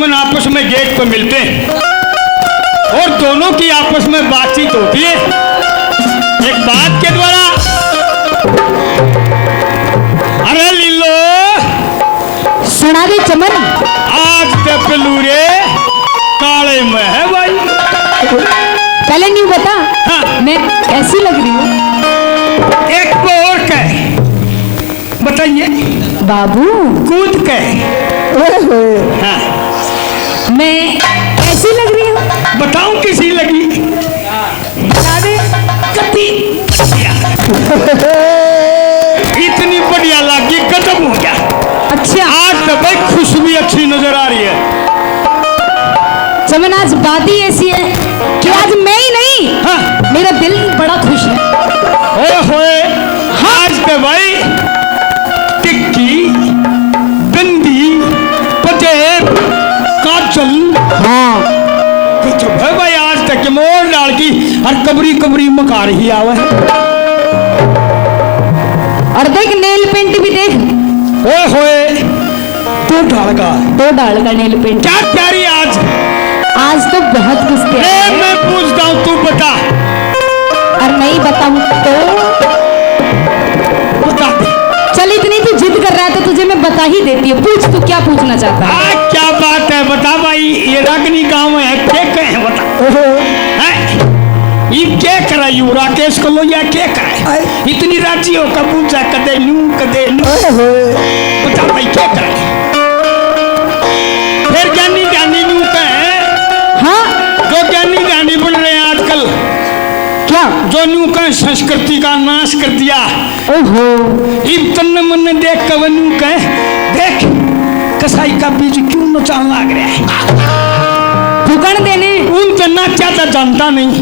चमन आपस में गेट पर मिलते हैं और दोनों की आपस में बातचीत होती है एक बात के द्वारा। अरे लीलो सुना दे चमन। आज के पेलूरे काले में है भाई। पहले नहीं बता। हाँ। मैं कैसी लग रही हूँ? एक को और कह बताइए बाबू कूद के। हाँ। मैं कैसी लग रही हूँ? बताऊं किसी लगी? बता दे। कति इतनी बढ़िया लगी खत्म हो गया। अच्छा आज तो भाई खुशबू अच्छी नजर आ रही है। चमन आज बात ही ऐसी है कि आज मैं ही नहीं। हाँ। मेरा दिल बड़ा खुश है। ओए होए आज तो भाई टिक्की बिंदी पजेब काजल। हाँ कुछ है भाई आज तक मोर डाल की और कबरी कबरी मका रही आवा है। और देख नेल पेंट भी देख। ओए होए तो डाल का 2 डाल का नेल पेंट। क्या प्यारी आज। आज तो बहुत कुछ प्यारा मैं पूछता हूँ तू बता। और नहीं बताऊं तो बता दे। चल इतनी तू जिद कर रहा है तो तुझे मैं बता ही देती हूँ। पूछ तू क्या पूछना चाहता है? क्या बात है बता भाई। ये रागनी गांव है क्या कहे बता है? ये क्या करा यू राकेश को लो या क्या करा इतनी राजी हो कबूजा कदे नू बता भाई क्या करा फिर ज्ञानी ज्ञानी नू कहे। हाँ जो ज्ञानी ज्ञानी बन रहे हैं आजकल क्या? जो न्यू कहे संस्कृति का नाश कर दिया। ओहो इब तन्ने मन देख के वन्यू कहे देख कसाई का बीज क्यों नचान लाग रहा है। फूकन देने उन तो नाचा तो जानता नहीं।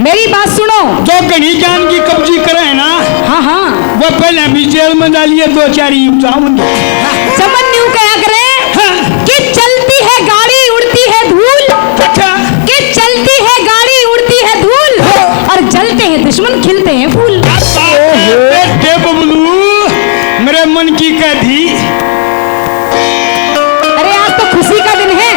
मेरी बात सुनो। जो घड़ी ज्ञान की कब्जी करे है ना हाँ हाँ वो पहले भी जेल में डालिए 2-4 एग्जाम। चमन न्यू क्या करे? हाँ। कि चलती है गाड़ी उड़ती है धूल। अच्छा कि चलती है गाड़ी उड़ती है धूल। और जलते हैं दुश्मन खिलते हैं फूल। बेटे बबलू मेरे मन की कह दी। अरे आज तो खुशी का दिन है।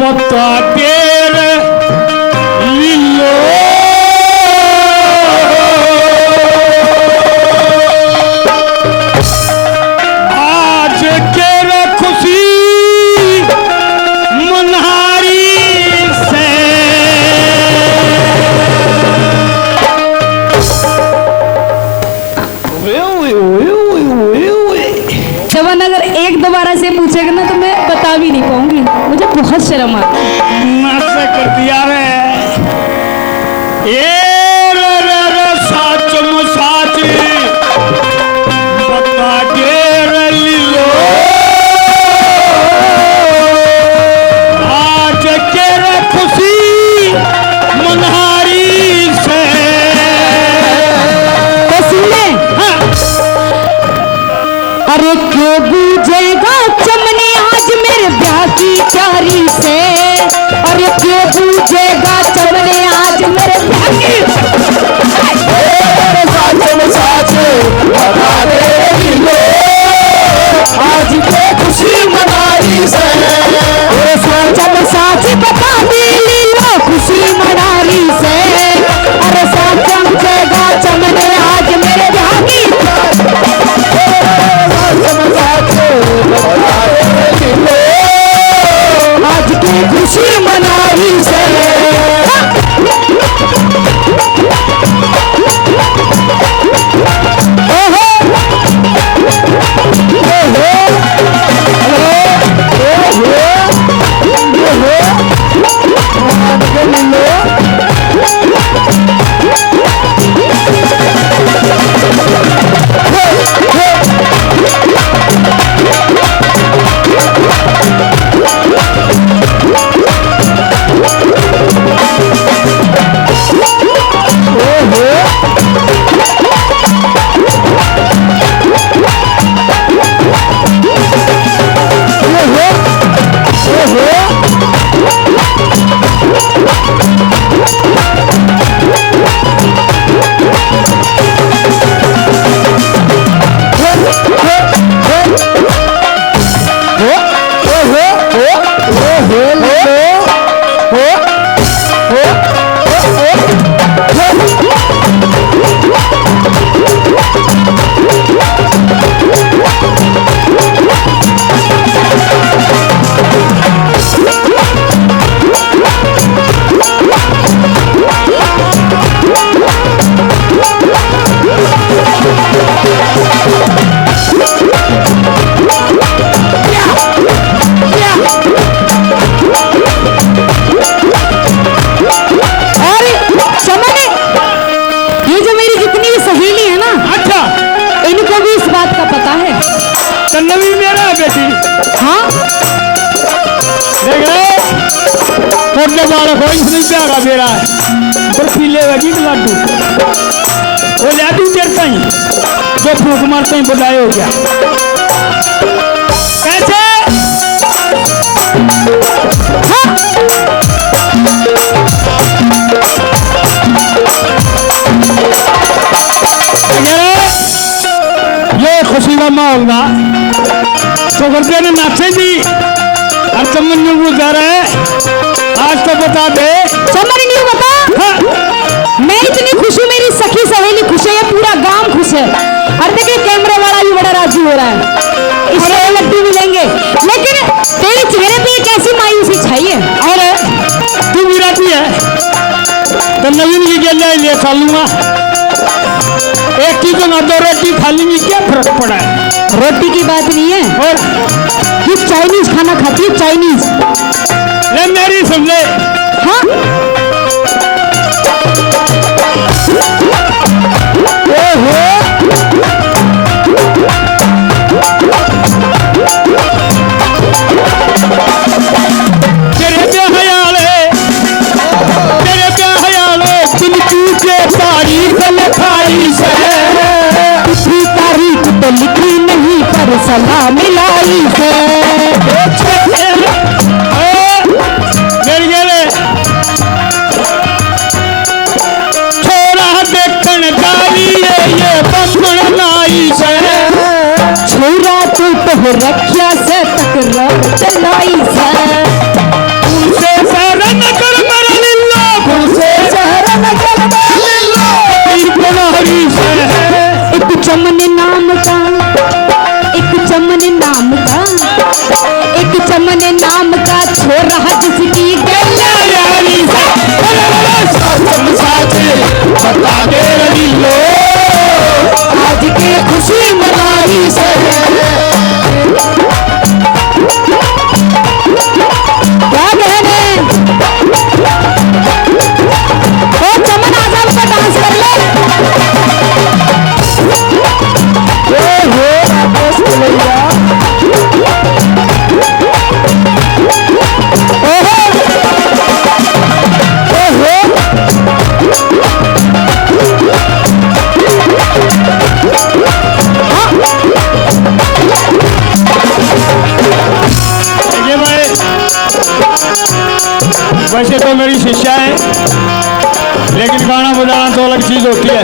बता देर लीलो आज के खुशी मनहारी से। चमन अगर एक दोबारा से पूछेगा ना तो मैं बता भी नहीं पाऊंगी। मुझे बहुत शर्म आती है। नाशा कर दिया रे ये साच मुसाच बता के लीलो आज के खुशी मनहारी से। तो सुन ले। हाँ। अरे क्यों बूझेगा चमने आज मेरे ब्याह की तैयारी से। अरे क्यों बूझेगा चमने आज मेरे ब्याह की आज के खुशी मनाई से। चम साच बता दे लीलो खुशी मनारी से। अरे साच मुझेगा चमने आज मेरे ब्याह की आज की खुशी मनाई से। नवी मेरा बेटी हाँ देख रहे छोटे बालक हो इसने प्यारा मेरा है बर्फीले लगी लाडू वो लाडू देता ही जो फूक मारते ही बुलाए हो गया कैसे हाँ ये खुशी का माहौल था तो करते ने नाचे जी और चमन न्यू गुजारा है आज तो बता दे चमन न्यू बता हाँ। मैं इतनी खुश हूँ मेरी सखी सहेली खुश है ये पूरा गांव खुश है और देखिए कैमरे वाला भी बड़ा राजी हो रहा है इसमें लड्डू मिलेंगे लेकिन तेरे चेहरे पे एक ऐसी मायूसी छाई है और तू भी रहती है तो नवीन की गेले लिए खा लूंगा एक की तो ना दो रोटी खा लेंगी क्या फर्क पड़ा है रोटी की बात नहीं है और ये चाइनीज खाना खाती है चाइनीज ले मेरी सुन ले हाँ ओहो तेरे पे हयाले दिन के तारीख लिखाई से किसी तारीख तो लिखी नहीं पर सलाह मिलाई है मेरे गेले छोरा देखन डाली ये बंधन नाई से छोरा तू तो रखिया से टकराव चलाई से उनसे शरण कर मर लिल्ला उनसे शरण कर मर लिल्ला तीर पनारी से एक चमन नाम का एक चमन नाम का एक चमन नाम का छोरा जिसकी गला यारी से सम साचे बता दे रही लो आज की खुशी मनाई से क्या कहने ओ चमन आजाद का डांस कर ले वैसे तो मेरी शिष्या है लेकिन गाना बजाना तो अलग चीज होती है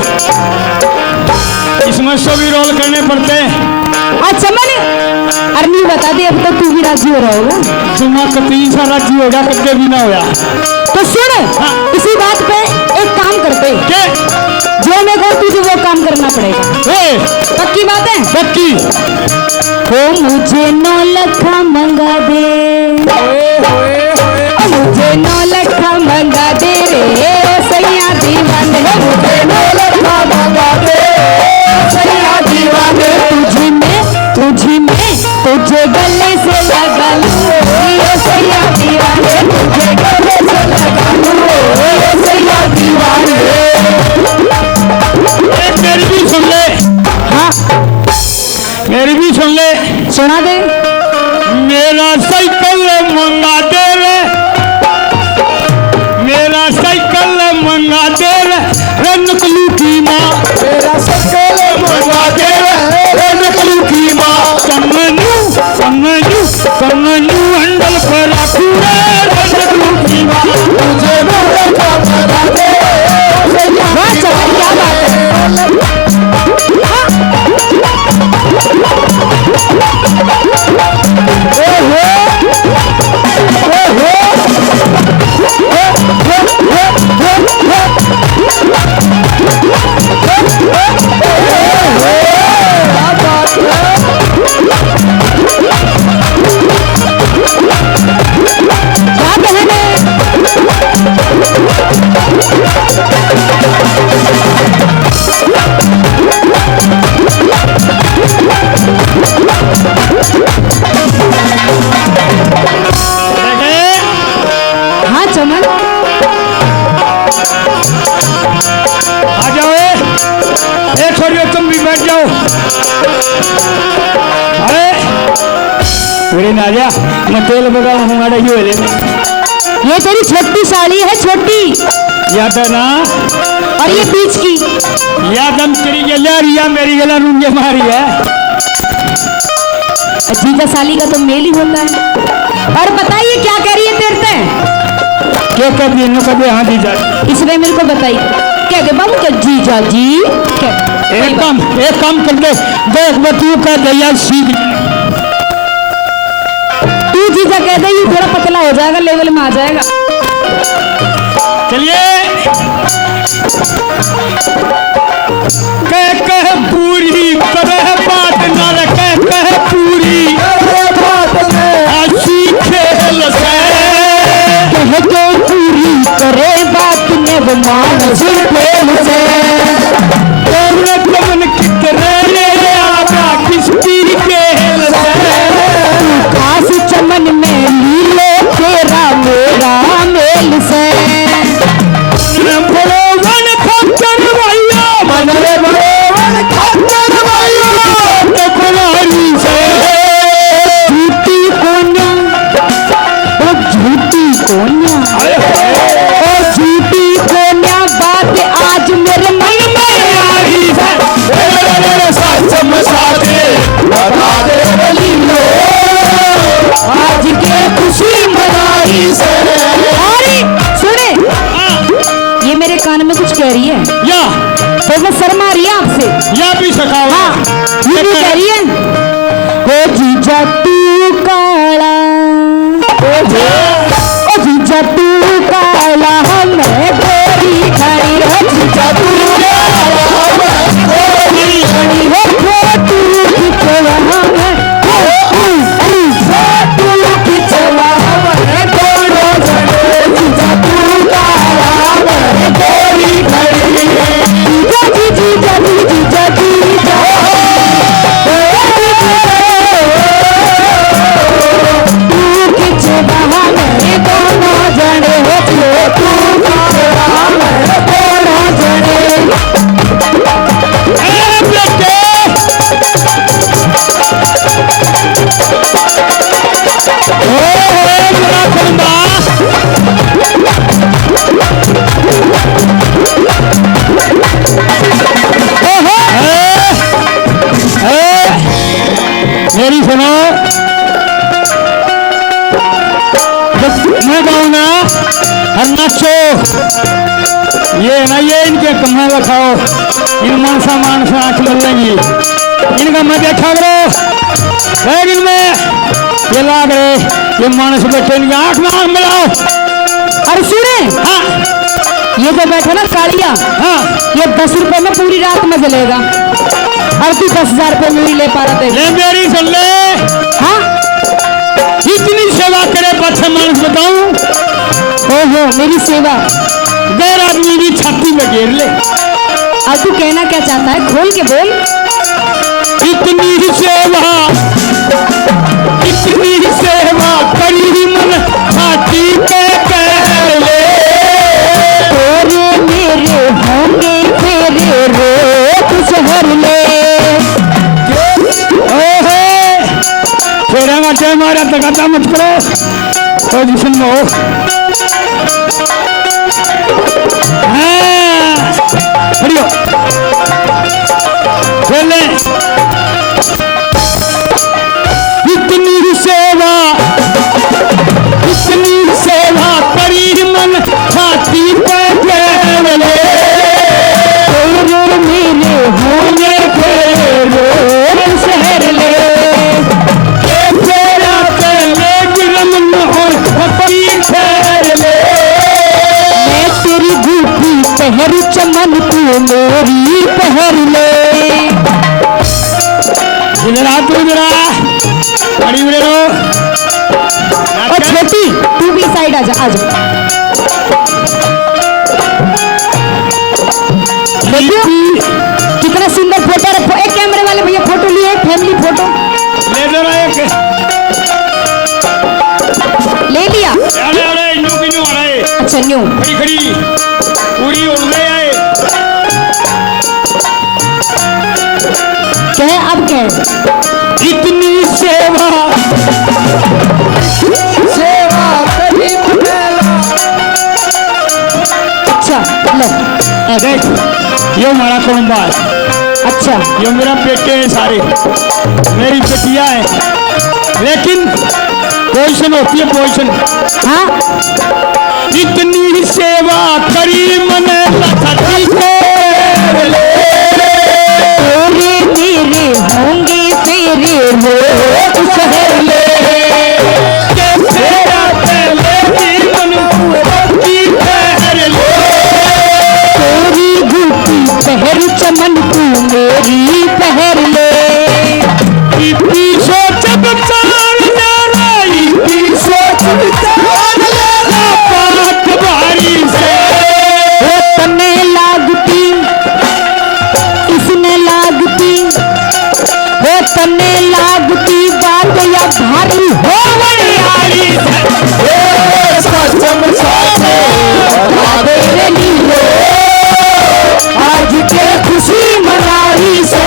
इसमें सभी रोल करने पड़ते हैं अच्छा मैंने अरनी बता दे अब तो तू भी राजी हो रहा होगा तुम्हारा कभी सा राजी होगा कभी भी ना होया तो सुन हाँ। इसी बात पे एक काम करते के जो मैं कहूँ तुझे वो काम करना पड़ेगा पक्की बात है पक्की ओ मुझे 9 लाख मंगा दे ओ मुझे 9 लाख मंगा दे रे सैया दीवाने मुझे 9 लाख मंगा दे सैया दीवाने तुझे गले से लगा लूं ये सैया दीवाने तुझे गले से लगा लूं ये सैया दीवाने मेरी भी सुन ले हाँ मेरी भी सुन ले सुना दे मेरा साइकिल मंगा दे रे मेरा साइकिल मंगा दे रे नकलू की माँ मेरा साइकिल मंगा दे रे नकलू की माँ कमनू हंडल पर रखू रे नकलू की माँ तुझे मंगा दे वाह चमन क्या बात है हाँ चमन आ जाओ छोड़ियो तुम भी बैठ जाओ अरे मेरे ना जा मैं तेल बगा हूँ आड़ा ये ले ये तेरी छोटी साली है, छोटी। याद है ना? और ये बीच की याद हम तेरी गला रिया मेरी गला रूंगे मारी है। जीजा साली का तो मेल ही होता है। और बताइए क्या कह रही है तेरे से? क्या कर दी नो कभी हाँ जीजा इसने मेरे को बताई क्या के बाबू क्या जीजा जी क्या एक काम कर दे देख बतू का दैया सीख तू जीजा कह दे ये थोड़ा पतला हो जाएगा, लेवल में आ जाएगा। चलिए कह पूरी करह बात ना कह पूरी आशी खेल से कह के पूरी करे बात ने वो मानस खेल से तोरे कमन कितरे आगा किसकी खेल से खास चमन में लीले तेरा मेरा मेल से बड़ो वन खच्चर भैया मनरे बड़ो वन खच्चर भैया तो कुमारी से झूठी कोन्या ओ झूठी कोन्या ओ झूठी कोन्या बात आज मेरे मन में आई है। आज के खुशी मनाई से। अरे सुने ये मेरे कान में कुछ कह रही है या तो मैं शर्मा रही है आपसे। या भी सखाओ हाँ ये भी कह रही है ओ जीजा तू काला ओ जीजा तू काला मैं गोरी खड़ी हो जीजा तू काला मैं गोरी खड़ी हो फोटू खिंचवा मैं फोटू खिंचवा मैं दोनों जने जीजा तू काला मैं गोरी खड़ी जीजा जी जीजा जी जीजा जीजा तू खिंचवा मैं दोनों जने हो तू खिंचवा मैं दोनों जने। मेरी सुनो मैं गाऊँ ना और नाचो ये ना ये इनके कमरा रखाओ इन मानसा आंख मिलेंगी इनका मैं देखा करो लेकिन मैं ये लाग रहे ये मानस बैठे इनकी आंख में आंख मिलाओ। अरे सुने हाँ ये जो बैठे ना कालिया हाँ ये 10 रुपए में पूरी रात में जलेगा और तू 10,000 रुपए में नहीं ले पा रहा ले मेरी सुन ले हाँ इतनी सेवा करे पछे मानस बताऊं ओहो मेरी सेवा गैर आदमी की छाती में घेर ले। अब तू कहना क्या चाहता है खोल के बोल। इतनी सेवा करी मन छाती पे कर ले तेरे मेरे होंगे तेरे रोक शहर ले तेरा माटे मारा तकाता मत करो तो जिसम हो खड़ियो चले इतनी सेवा करी मन छाती पे कर ले तेरे मेरे होंगे तेरे रोक शहर ले तेरा पहले गिरम हो ठहर ले मैं तेरी बूटी पहर चमन तू मेरी पहर ले। इधर बड़ी उड़े रो और छोटी तू भी साइड आजा आजा। देखियो कितना सुंदर फोटो रखो। एक कैमरे वाले भैया फोटो लिए फैमिली फोटो ले जरा एक ले लिया। अरे न्यू की न्यू आ रहे अच्छा न्यू खड़ी पूरी उड़ रहे आए कहे अब कहे इतनी सेवा सेवा करी मनेला। अच्छा लो देख ये हमारा कुटुंबा है, अच्छा ये मेरा बेटे है, सारे मेरी बेटियां है, लेकिन पोजीशन होती है पोजीशन। हाँ इतनी सेवा करी मने लखती तेरे मेरे होंगे तेरे लोग सहले के तेरा पहले जीवन की ठहर ले। तेरी बूटी पहर चमन तू मेरी पहर ले। पीछे जब चाल लड़ाई पीछे जब चाल लड़ाई बात भारी से वो तने लागती इसने लागती, वो तने लागती बात या भारी हो बड़ियारी से सचम साथे तेरे लिए आज के खुशी मनाई से।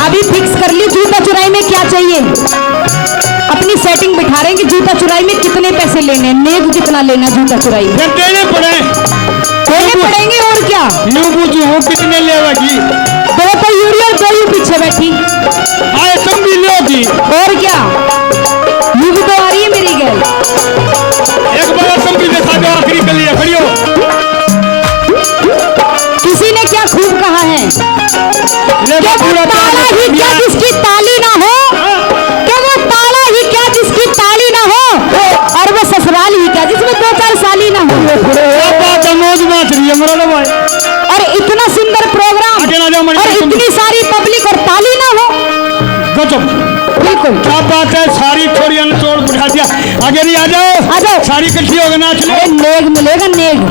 अभी फिक्स कर ली जूता चुराई में क्या चाहिए, अपनी सेटिंग बिठा रहे हैं कि जूता चुराई में कितने पैसे लेने, नेक कितना लेना जूता चुराई में। फिर देने पड़े देने पड़ेंगे और क्या। यूं पूछू हूँ कितने लेवागी, दो तो यूरी और दो यू पीछे बैठी आए तुम भी लोगी। और क्या, यू भी तो आ रही है मेरी गैल। एक बार तुम भी देखा दो आखिरी गली है, खड़ी हो। किसी ने क्या खूब कहा है ले कि वो पूरा ताला ही क्या जिसकी ताली ना हो, कि वो ताला ही क्या जिसकी ताली ना हो, और वो ससुराल ही क्या जिसमें दो चार साली ना हो। क्या बात है, मौज नाच रही है मेरा भाई। और इतना सुंदर प्रोग्राम आगे ना जाओ मणि, और तुम- इतनी सारी पब्लिक और ताली ना हो। गजब, बिल्कुल क्या बात है, सारी छोरियां ने तोड़ बिठा दिया। आगे नहीं आ जाओ, आ जाओ। सारी इकट्ठी होकर नाच लो। अरे नेग मिलेगा नेग।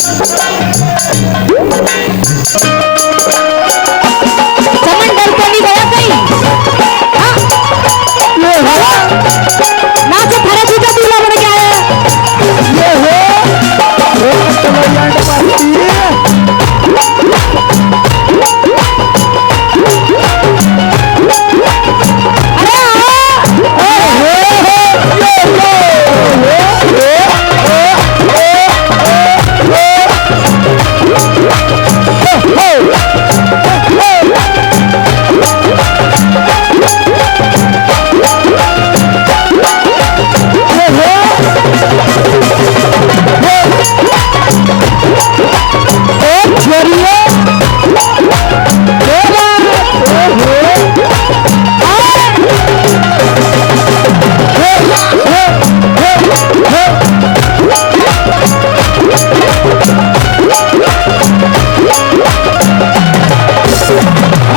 चमन डर तो नहीं गया कहीं। हाँ? नाच थारा जूता दूल्हा बन के आया है। ये हो लैंड पार्टी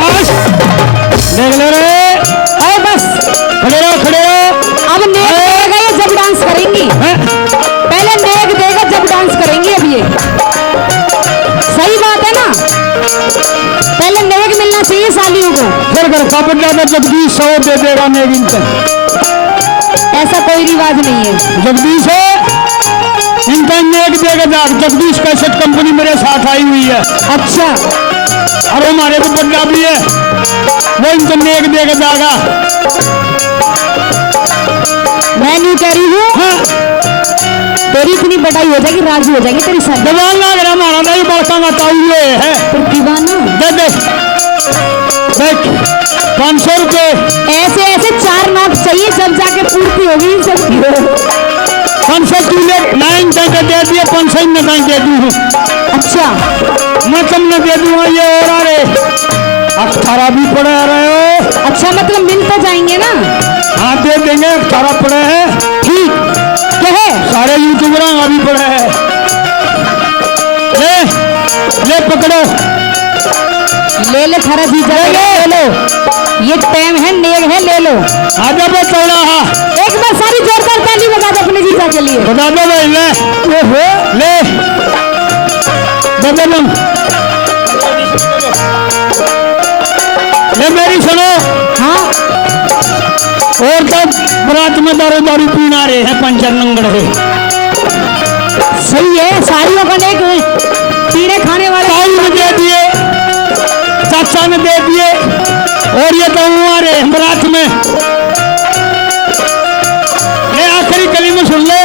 अरे देख ले रे, अरे बस खड़े रहो खड़े रहो। अब नेक देगा ये जब डांस करेंगी। हैं? पहले नेक देगा जब डांस करेंगी। अब ये सही बात है ना, पहले नेक मिलना चाहिए सालियों को। फिर कर कपड़ा में जगदीश 100 दे देगा नेगिन का। ऐसा कोई रिवाज नहीं है। जगदीश है, इनका नेक देगा जाग। जगदीश कैसेट कंपनी मेरे साथ आई हुई है, अच्छा और हमारे को बदला भी है, वो इनको नेक देगा जागा। मैं नहीं कह रही हूँ, तेरी इतनी बड़ाई हो जाएगी, राजी हो जाएगी तेरी शादी। दबान लग रहा हमारा नहीं बड़का मता हुए है। प्रतिभा ना दे दे देख 500 रुपए। ऐसे ऐसे 4 नोट चाहिए जब जाके पूर्ति होगी इन सब। 500 तू ले, 9 तक दे दिए, 500 में कहीं दे दूँ। अच्छा मैं तुमने दे दूंगा ये और आ रहे अखाड़ा भी पड़े रहे हो। अच्छा मतलब मिल तो जाएंगे ना? हाँ दे देंगे, अखाड़ा पड़े है। ठीक क्या है? सारे यूट्यूबर अभी पड़े हैं। ले पकड़ो, ले ले थारा जीजा, ले लो। ये टाइम है, नेग है, ले लो। आजा बे चौड़ा। एक बार सारी जोरदार ताली बजा दो अपने जीजा के लिए। बता दो भाई, ले बदल ले मेरी सुनो। हाँ और तब बरात में दारू दारू पीना रहे हैं पंचर नंगड़ से। सही है, साड़ियों का नेक पीने खाने वाले ताऊ ने दे दिए, चाचा ने दे दिए, और ये तो आ रहे हैं बरात में। ये आखिरी कली में सुन ले,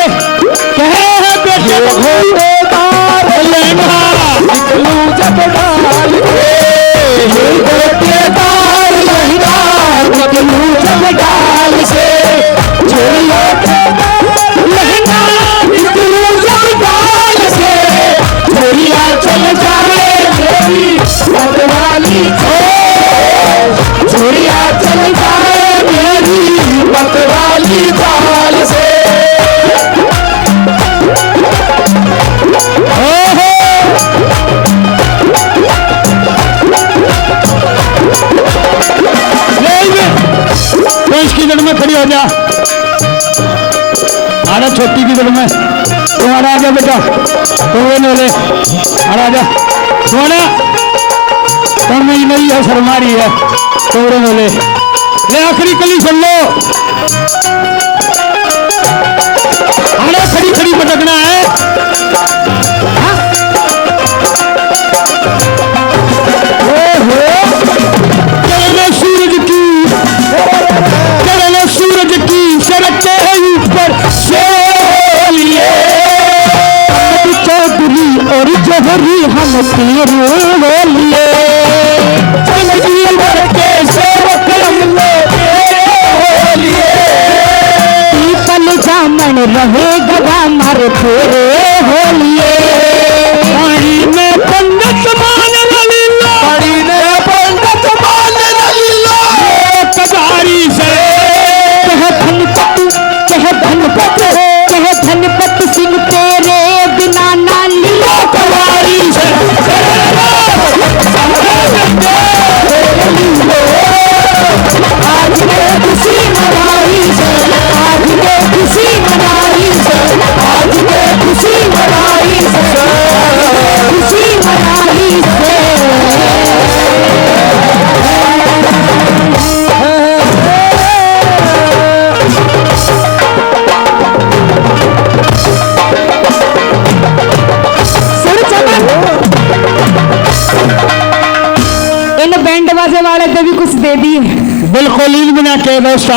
कहे हैं बेटे निकलू जब डाल के, बेटेदार लहंगा निकलू जब डाल से, छोड़ियो लहंगा निकलू जब डाल से, छोड़िया चल जाए मेरी मतवाली से, छोड़िया चल जाए मेरी मतवाली दाल से। की जड़ में खड़ी हो जा, आजा छोटी की जड़ में। तुम्हारा आ जा बेटा, तुम्हें ले आ जा तुम्हारा, तुम्हें नहीं है शर्मारी है, तुम्हें ले आखिरी कली सुन लो। आना खड़ी खड़ी पटकना है। सूरज की सड़क ऊपर चौधरी और जौहरी हम तेरे बोलिए, पीपल जामन रहे गवा मार तेरे होलिए, पानी में पंडित मान लीला, पानी में पंडित मान लीला, कदारी से कह धनपत सिंह तेरे बिना ना लिया कवारी से। आज मैं खुशी मनाई से, आज मैं खुशी मनाई से, आज मैं खुशी मनाई से, खुशी मनाई से। इन बैंड बाजे वाले को भी कुछ दे दिए। बिल्कुल ईद बिना के दोस्त।